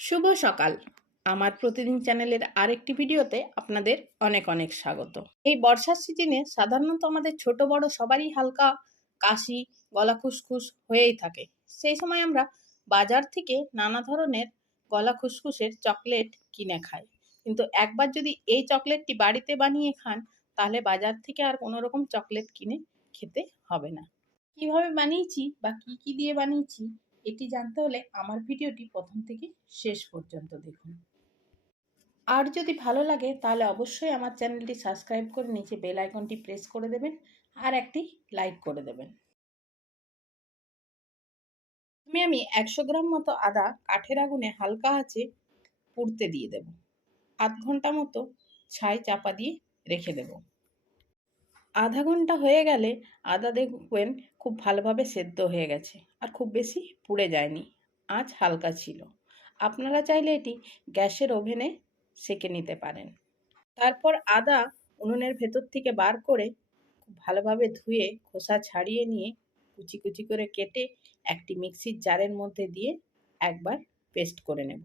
শুভ সকাল। আমার প্রতিদিন চ্যানেলের আরেকটি ভিডিওতে আপনাদের অনেক অনেক স্বাগত। এই বর্ষার সিজনে সাধারণত আমাদের ছোট বড় সবারই হালকা কাশি গলা খুসখুস হয়েই থাকে। সেই সময় আমরা বাজার থেকে নানা ধরনের গলা খুসখুসের চকলেট কিনে খাই। কিন্তু একবার যদি এই চকলেটটি বাড়িতে বানিয়ে খান, তাহলে বাজার থেকে আর কোনো রকম চকলেট কিনে খেতে হবে না। কীভাবে বানিয়েছি বা কি কি দিয়ে বানিয়েছি এটি জানতে হলে আমার ভিডিওটি প্রথম থেকে শেষ পর্যন্ত দেখুন। আর যদি ভালো লাগে, তাহলে অবশ্যই আমার চ্যানেলটি সাবস্ক্রাইব করে নিচে বেল আইকনটি প্রেস করে দেবেন আর একটি লাইক করে দেবেন। আমি আমি একশো গ্রাম মতো আদা কাঠের আগুনে হালকা আঁচে পুড়তে দিয়ে দেব। আধ ঘণ্টা মতো ছাই চাপা দিয়ে রেখে দেব। আধা ঘণ্টা হয়ে গেলে আদা দেখবেন খুব ভালোভাবে সেদ্ধ হয়ে গেছে আর খুব বেশি পুড়ে যায়নি। আঁচ হালকা ছিল। আপনারা চাইলে এটি গ্যাসের ওভেনে সেকে নিতে পারেন। তারপর আদা উনুনের ভেতর থেকে বার করে খুব ভালোভাবে ধুয়ে খোসা ছাড়িয়ে নিয়ে কুচি কুচি করে কেটে একটি মিক্সির জারের মধ্যে দিয়ে একবার পেস্ট করে নেব।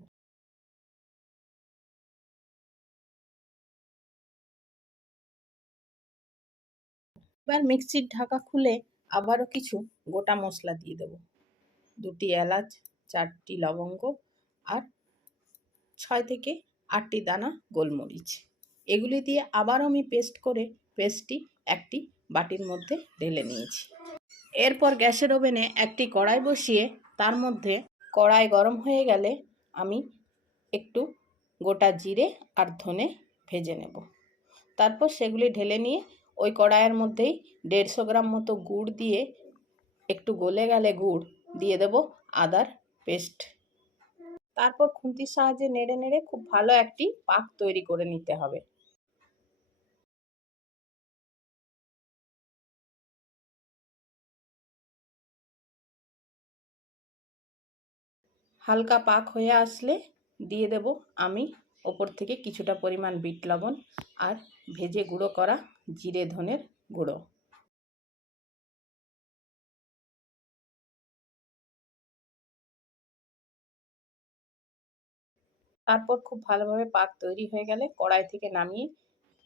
এবার মিক্সির ঢাকা খুলে আবারও কিছু গোটা মশলা দিয়ে দেব। দুটি এলাচ, চারটি লবঙ্গ আর ছয় থেকে আটটি দানা গোলমরিচ। এগুলি দিয়ে আবারও আমি পেস্ট করে পেস্টটি একটি বাটির মধ্যে ঢেলে নিয়েছি। এরপর গ্যাসের ওভেনে একটি কড়াই বসিয়ে তার মধ্যে কড়াই গরম হয়ে গেলে আমি একটু গোটা জিরে আর ধনে ভেজে নেব। তারপর সেগুলি ঢেলে নিয়ে ওই কড়াইয়ের মধ্যেই দেড়শো গ্রাম মতো গুড় দিয়ে একটু গলে গেলে গুড় দিয়ে দেব আদার পেস্ট। তারপর খুন্তির সাহায্যে নেড়ে নেড়ে খুব ভালো একটি পাক তৈরি করে নিতে হবে। হালকা পাক হয়ে আসলে দিয়ে দেব আমি ওপর থেকে কিছুটা পরিমাণ বিট লবণ আর ভেজে গুঁড়ো করা জিরে ধনের গুঁড়ো। তারপর খুব ভালোভাবে পাক তৈরি হয়ে গেলে কড়াই থেকে নামিয়ে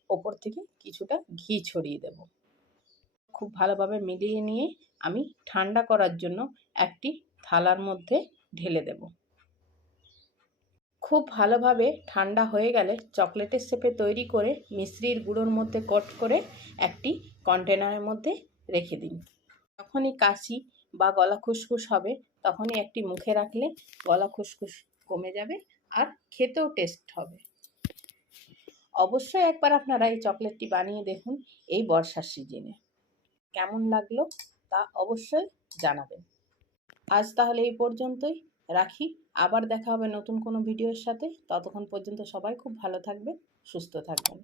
ওপর থেকে কিছুটা ঘি ছড়িয়ে দেব। খুব ভালোভাবে মিলিয়ে নিয়ে আমি ঠান্ডা করার জন্য একটি থালার মধ্যে ঢেলে দেব। খুব ভালোভাবে ঠান্ডা হয়ে গেলে চকলেটের শেপে তৈরি করে মিশ্রির গুঁড়োর মধ্যে কট করে একটি কন্টেনারের মধ্যে রেখে দিন। যখনই কাশি বা গলা খুসখুস হবে, তখনই একটি মুখে রাখলে গলা খুসখুস কমে যাবে আর খেতেও টেস্ট হবে। অবশ্যই একবার আপনারা এই চকলেটটি বানিয়ে দেখুন এই বর্ষার সিজনে। কেমন লাগল তা অবশ্যই জানাবেন। আজ তাহলে এই পর্যন্তই। রাখি। আবার দেখা হবে নতুন কোনো ভিডিওর সাথে। ততক্ষণ পর্যন্ত সবাই খুব ভালো থাকবেন, সুস্থ থাকবেন।